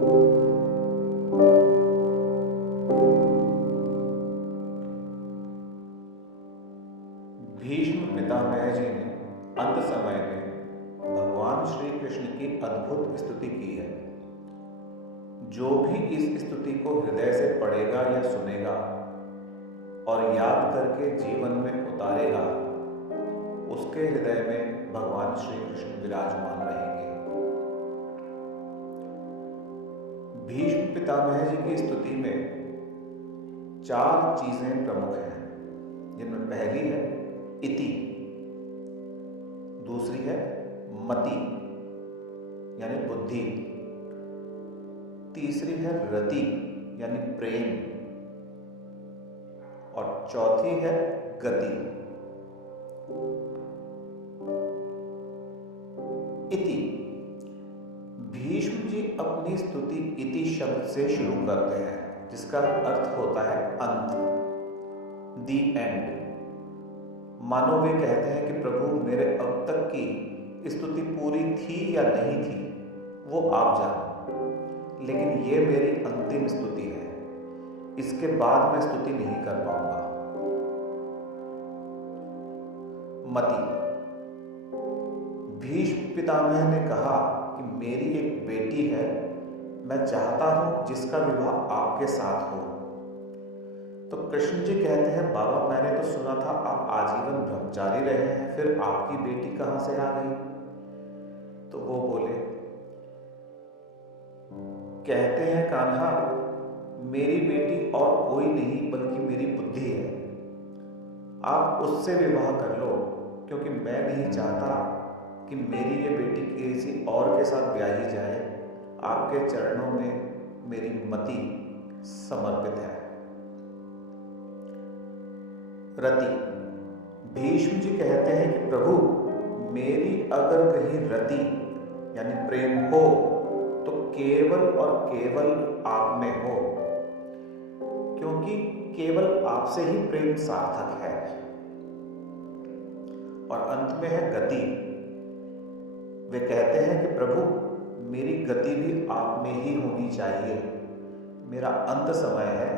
भीष्म पितामह जी ने अंत समय में भगवान श्री कृष्ण की अद्भुत स्तुति की है। जो भी इस स्तुति को हृदय से पढ़ेगा या सुनेगा और याद करके जीवन में उतारेगा, उसके हृदय में भगवान श्री कृष्ण विराजमान रहेंगे। भीष्म पितामह जी की स्तुति में 4 चीजें प्रमुख हैं, जिनमें पहली है इति, दूसरी है मति यानी बुद्धि, तीसरी है रति यानी प्रेम, और चौथी है गति। इति, भीष्म जी अपनी स्तुति इति शब्द से शुरू करते हैं, जिसका अर्थ होता है अंत, दी एंड। मानो वे कहते हैं कि प्रभु, मेरे अब तक की स्तुति पूरी थी या नहीं थी वो आप जानो, लेकिन ये मेरी अंतिम स्तुति है, इसके बाद मैं स्तुति नहीं कर पाऊंगा। मति, भीष्म पितामह ने कहा कि मेरी एक बेटी है, मैं चाहता हूं जिसका विवाह आपके साथ हो। तो कृष्ण जी कहते हैं, बाबा मैंने तो सुना था आप आजीवन ब्रह्मचारी रहे हैं, फिर आपकी बेटी कहां से आ गई? तो वो बोले, कहते हैं कान्हा, मेरी बेटी और कोई नहीं बल्कि मेरी बुद्धि है। आप उससे विवाह कर लो, क्योंकि मैं नहीं चाहता कि मेरी ये बेटी किसी और के साथ ब्याही जाए। आपके चरणों में मेरी मति समर्पित है। रति, भीष्म जी कहते हैं कि प्रभु, मेरी अगर कहीं रति यानी प्रेम हो तो केवल और केवल आप में हो, क्योंकि केवल आपसे ही प्रेम सार्थक है। और अंत में है गति, वे कहते हैं कि प्रभु, मेरी गति भी आप में ही होनी चाहिए। मेरा अंत समय है,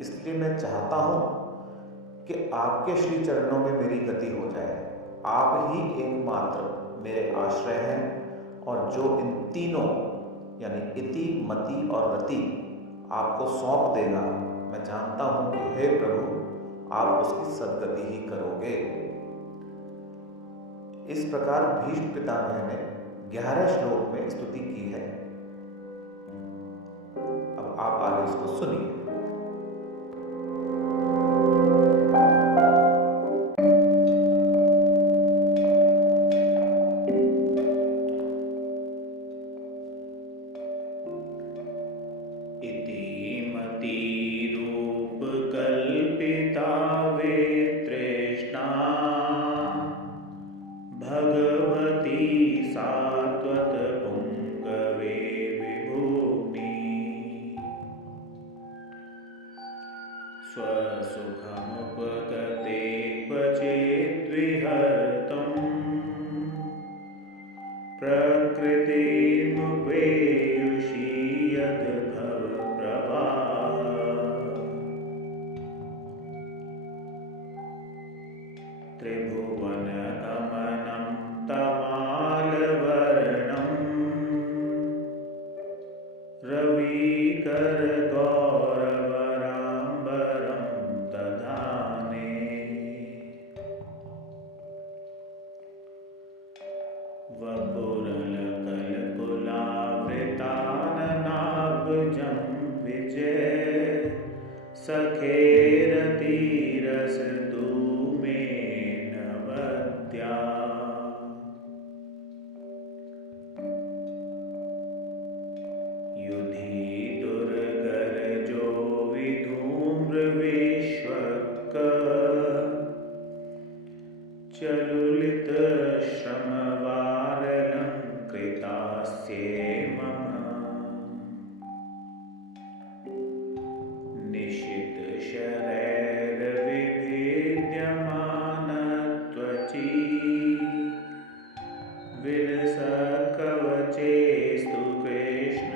इसलिए मैं चाहता हूं कि आपके श्री चरणों में मेरी गति हो जाए। आप ही एकमात्र मेरे आश्रय हैं, और जो इन तीनों यानी इति, मति और रति आपको सौंप देगा, मैं जानता हूं कि हे प्रभु, आप उसकी सद्गति ही करोगे। इस प्रकार भीष्म पितामह ने 11 श्लोक में स्तुति की है। अब आप आगे इसको सुनिए। स्वसुखमुपगते क्वचिद्विहर्तुं प्रकृतिमुपेयुषि यद्भवप्रवाहः त्रिभुवनगमनं तमालवर्णं रविकरगौरवराम्बरं दधाने वपुरलकलकुलावृताननाब्जं विजय सखेरतीरसतूमेन वद्या युधि दुर्गरजो विधूम्रविश्वक चलुलित श्रमवारलंकृतास्ये मम निशित शरैर्विभिद्यमानत्वचि विलसत्कवचेस्तु कृष्ण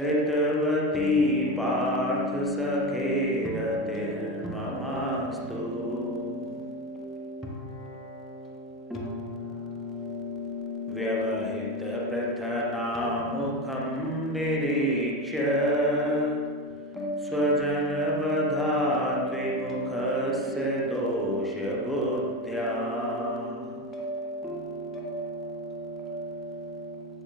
धृतवती पार्थ सखे रतिर्ममास्तु। व्यवहित पृथनामुखं निरीक्ष्य स्वजनवधाद्विमुखस्य दोषबुद्ध्या।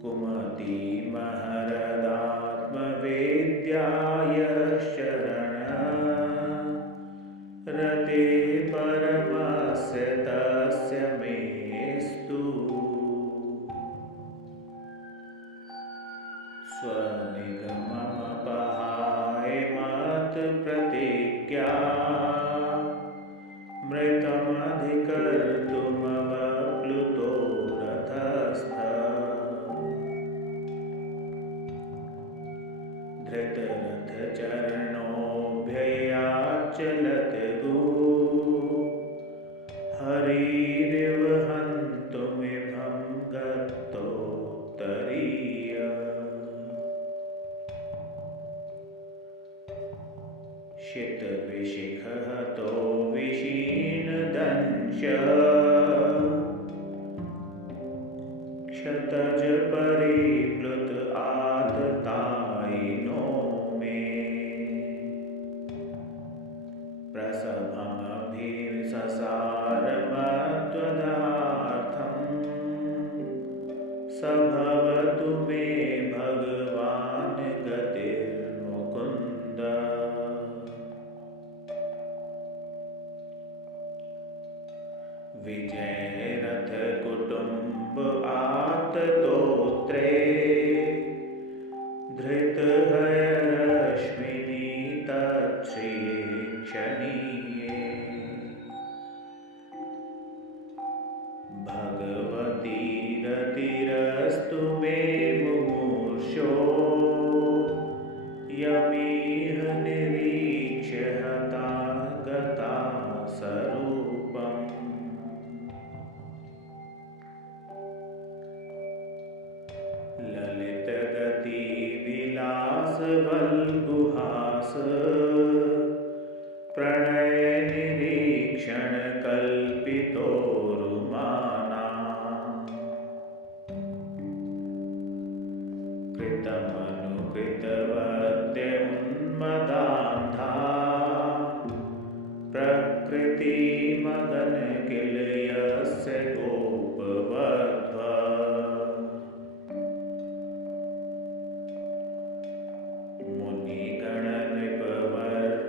कुमतिमहरदात्मवेद्याय शरण रते परमस्य तस्य मेस्तु। स्वनिगममपहाय मत्प्रतिज्ञा मृतमधिकर्तुमवप्लुतो रथस्थः। धृतरथचरणोऽभ्ययाचलत् हरिरिव हन्तुमिभं गतोत्तरीय। शितविशिखहतो विशीर्णदंश क्षतज परिप्लुत आततायिनो मे। प्रसभमभिससारमत्वदार्थं स भवतु मे भगवान् गतिर्मुकुन्द। विजयरथ कुटुम्ब आततोत्रे धृतहयरश्मिनि तच्छ्रीक्षणीये। भगवती रतिरस्तु मे मुमूर्षो यमिह निरीक्ष्य हता गता स्वरूपम्। ललितगति विलास वल्गुहास प्रणय निरीक्षण कल्पितोरुमाना। कृतमनुकृतवद्य उन्मदान्धा प्रकृतिमगन किल यस्य गोपवध्वा।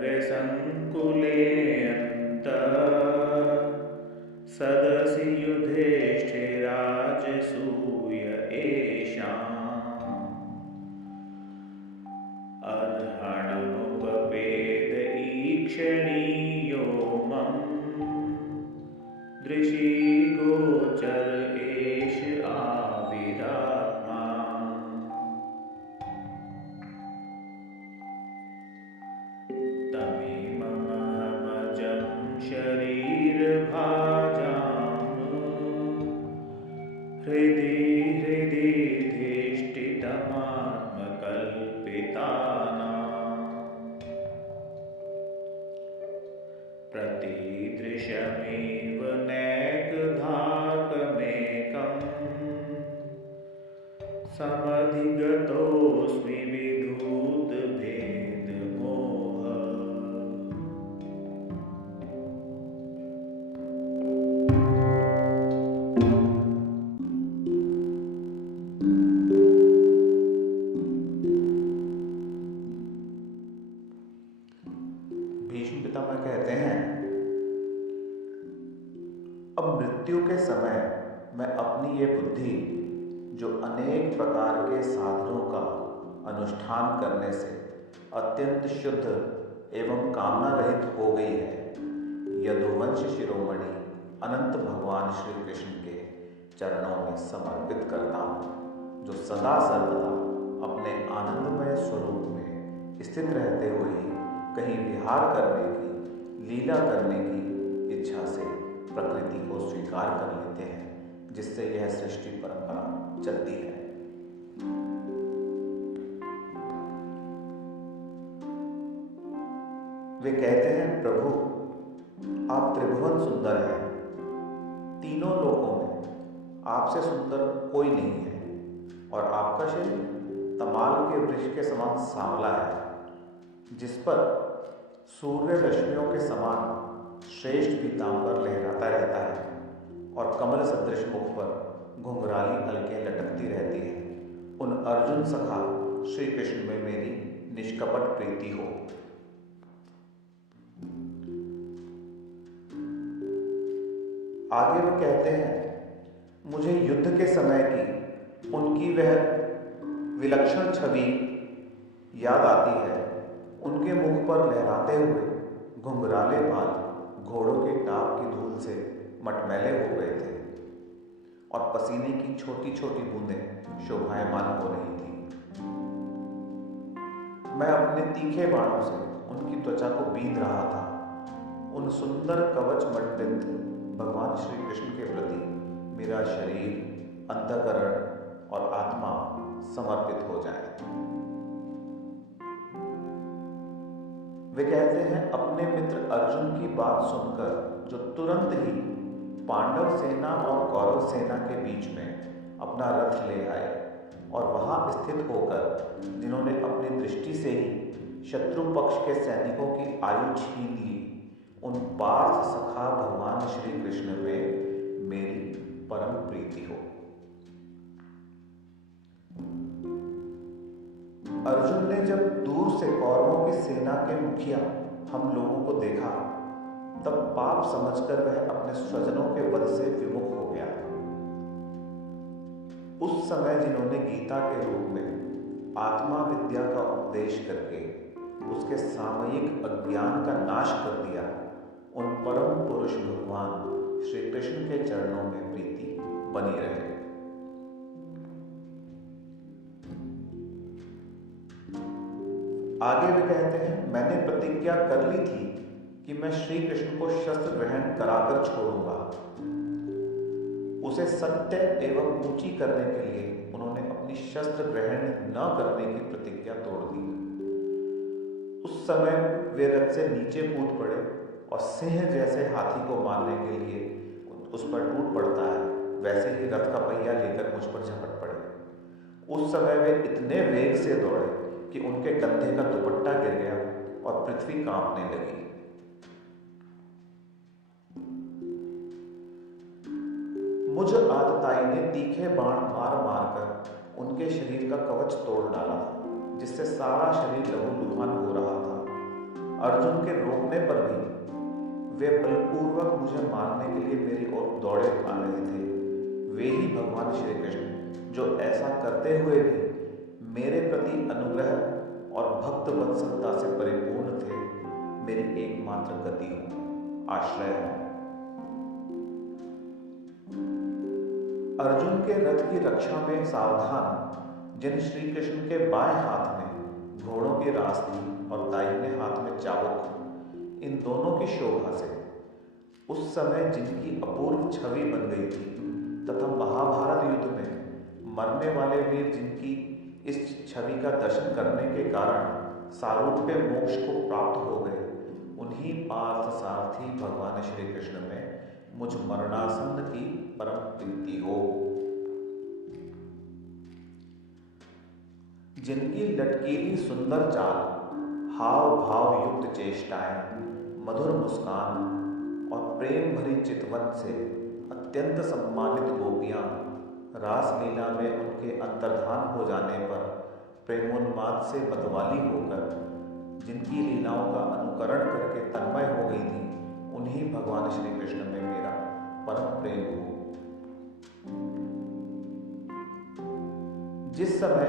मुनिगणनृपवर्यसङ्कुले अन्तः सदसि युधिष्ठिराजसूय येषाम्। अर्हणमुपपेद ईक्षणीयो मम दृशिगोचर एष आविरात्मा। तमिममहमजं शरीरभाजां हृदि हृदि धिष्ठितमात्मकल्पितानां। प्रतिदृशमेव नैकधाकमेकं समधिगतोऽस्मि विधूतभेदमोह। भीष्म पितामह कहते हैं, अब मृत्यु के समय मैं अपनी ये बुद्धि जो अनेक प्रकार के साधनों का अनुष्ठान करने से अत्यंत शुद्ध एवं कामना रहित हो गई है, यदुवंश शिरोमणि अनंत भगवान श्री कृष्ण के चरणों में समर्पित करता हूँ, जो सदा सर्वदा अपने आनंदमय स्वरूप में स्थित रहते हुए ही कहीं विहार करने की, लीला करने की इच्छा से प्रकृति को स्वीकार कर लेते हैं, जिससे यह सृष्टि परंपरा चलती है। वे कहते हैं, प्रभु आप त्रिभुवन सुंदर हैं, तीनों लोकों में आपसे सुंदर कोई नहीं है, और आपका शरीर तमाल के वृक्ष के समान सांवला है, जिस पर सूर्य रश्मियों के समान श्रेष्ठ पीतांबर लहराता रहता है, और कमल सदृश मुख पर घुंघराली अलकें लटकती रहती हैं। उन अर्जुन सखा श्री कृष्ण में मेरी निष्कपट प्रीति हो। आगे वो कहते हैं, मुझे युद्ध के समय की उनकी वह विलक्षण छवि याद आती है। उनके मुख पर लहराते हुए घुंघराले बाल घोड़ों के टाप की धूल से मटमैले हो गए थे, और पसीने की छोटी छोटी बूंदें शोभायमान हो रही थी। मैं अपने तीखे बाणों से उनकी त्वचा को बींध रहा था। उन सुंदर कवच मंडित भगवान श्री कृष्ण के प्रति मेरा शरीर, अंतःकरण और आत्मा समर्पित हो जाए। वे कहते हैं, अपने मित्र अर्जुन की बात सुनकर जो तुरंत ही पांडव सेना और कौरव सेना के बीच में अपना रथ ले आए, और वहां स्थित होकर जिन्होंने अपनी दृष्टि से ही शत्रु पक्ष के सैनिकों की आयु छीन ली, उन पार्थ सखा भगवान श्री कृष्ण में मेरी परम प्रीति हो। अर्जुन ने जब दूर से कौरवों की सेना के मुखिया हम लोगों को देखा, तब पाप समझकर वह अपने स्वजनों के वध से विमुख हो गया। उस समय जिन्होंने गीता के रूप में आत्मा विद्या का उपदेश करके उसके सामयिक अज्ञान का नाश कर दिया, उन परम पुरुष भगवान श्री कृष्ण के चरणों में प्रीति बनी रहे। आगे वे कहते हैं, मैंने प्रतिज्ञा कर ली थी कि मैं श्री कृष्ण को शस्त्र ग्रहण कराकर छोड़ूंगा। उसे सत्य एवं ऊंची करने के लिए उन्होंने अपनी शस्त्र ग्रहण न करने की प्रतिज्ञा तोड़ दी। उस समय वे रथ से नीचे कूद पड़े, और सिंह जैसे हाथी को मारने के लिए उस पर टूट पड़ता है, वैसे ही रथ का पहिया लेकर मुझ पर झपट पड़े। उस समय वे इतने वेग से दौड़े कि उनके कंधे का दुपट्टा गिर गया और पृथ्वी कांपने लगी। मुझ आतताई ने तीखे बाण मार मार कर उनके शरीर का कवच तोड़ डाला, जिससे सारा शरीर लहूलुहान हो रहा था। अर्जुन के रोकने पर भी वे बलपूर्वक मुझे मारने के लिए मेरी ओर दौड़े आ रहे थे। वे ही भगवान श्री कृष्ण जो ऐसा करते हुए भी मेरे प्रति अनुग्रह और भक्त वत्सलता से परिपूर्ण थे, मेरी एकमात्र गति हो, आश्रय हो। अर्जुन के रथ की रक्षा में सावधान जिन श्री कृष्ण के बाएं हाथ में घोड़ों की रास थी और दाहिने हाथ में चाबुक, इन दोनों की शोभा से उस समय जिनकी अपूर्व छवि बन गई थी, तथा महाभारत युद्ध में मरने वाले वीर जिनकी इस छवि का दर्शन करने के कारण सारूप्य मोक्ष को प्राप्त हो गए, उन्हीं पार्थ सारथी भगवान श्री कृष्ण में मुझ मरणासन्न की परम प्रीति हो। जिनकी लटकीली सुंदर चाल, हाव भाव युक्त चेष्टाएं, मधुर मुस्कान और प्रेम भरी चितवन से अत्यंत सम्मानित गोपियां रासलीला में उनके अंतर्धान हो जाने पर प्रेमोन्माद से मतवाली होकर जिनकी लीलाओं का अनुकरण करके तन्मय हो गई थी, उन्हीं भगवान श्री कृष्ण में मेरा परम प्रेम हो। जिस समय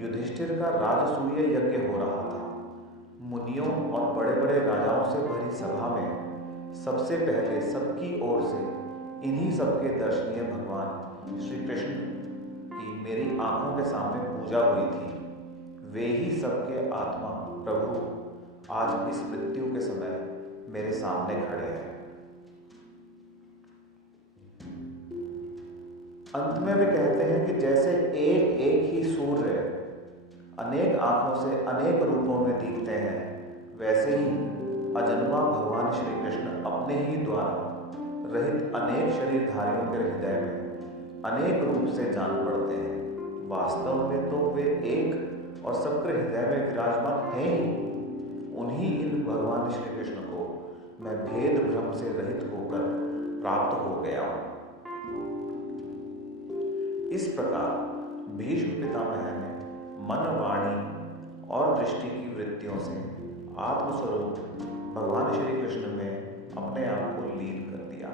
युधिष्ठिर का राजसूय यज्ञ हो रहा था, मुनियों और बड़े बड़े राजाओं से भरी सभा में सबसे पहले सबकी ओर से इन्हीं सबके दर्शनीय भगवान श्री कृष्ण की मेरी आंखों के सामने पूजा हुई थी। वे ही सबके आत्मा प्रभु आज इस मृत्यु के समय मेरे सामने खड़े हैं। अंत में वे कहते हैं कि जैसे एक एक ही सूर्य अनेक आंखों से अनेक रूपों में दिखते हैं, वैसे ही अजन्मा भगवान श्री कृष्ण अपने ही द्वारा रहित अनेक शरीरधारियों के हृदय में अनेक रूप से जान पड़ते हैं। वास्तव में तो वे एक और सबके हृदय में विराजमान हैं ही। उन्हीं इन भगवान श्री कृष्ण को मैं भेद भ्रम से रहित होकर प्राप्त हो गया हूं। इस प्रकार भीष्म पितामह ने मन, वाणी और दृष्टि की वृत्तियों से आत्मस्वरूप भगवान श्री कृष्ण में अपने आप को लीन कर दिया।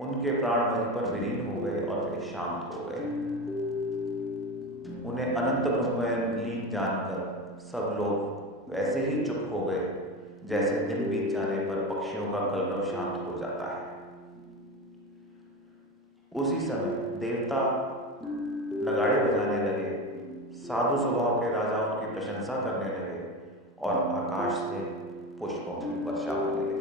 उनके प्राण वहीं पर विलीन हो गए और वे शांत हो गए। उन्हें अनंत ब्रह्म में लीन जानकर सब लोग वैसे ही चुप हो गए जैसे दिन बीत जाने पर पक्षियों का कलरव शांत हो जाता है। उसी समय देवता नगाड़े बजाने लगे, साधु स्वभाव के राजा उनकी प्रशंसा करने लगे और आकाश से पुष्पों की वर्षा होने लगी।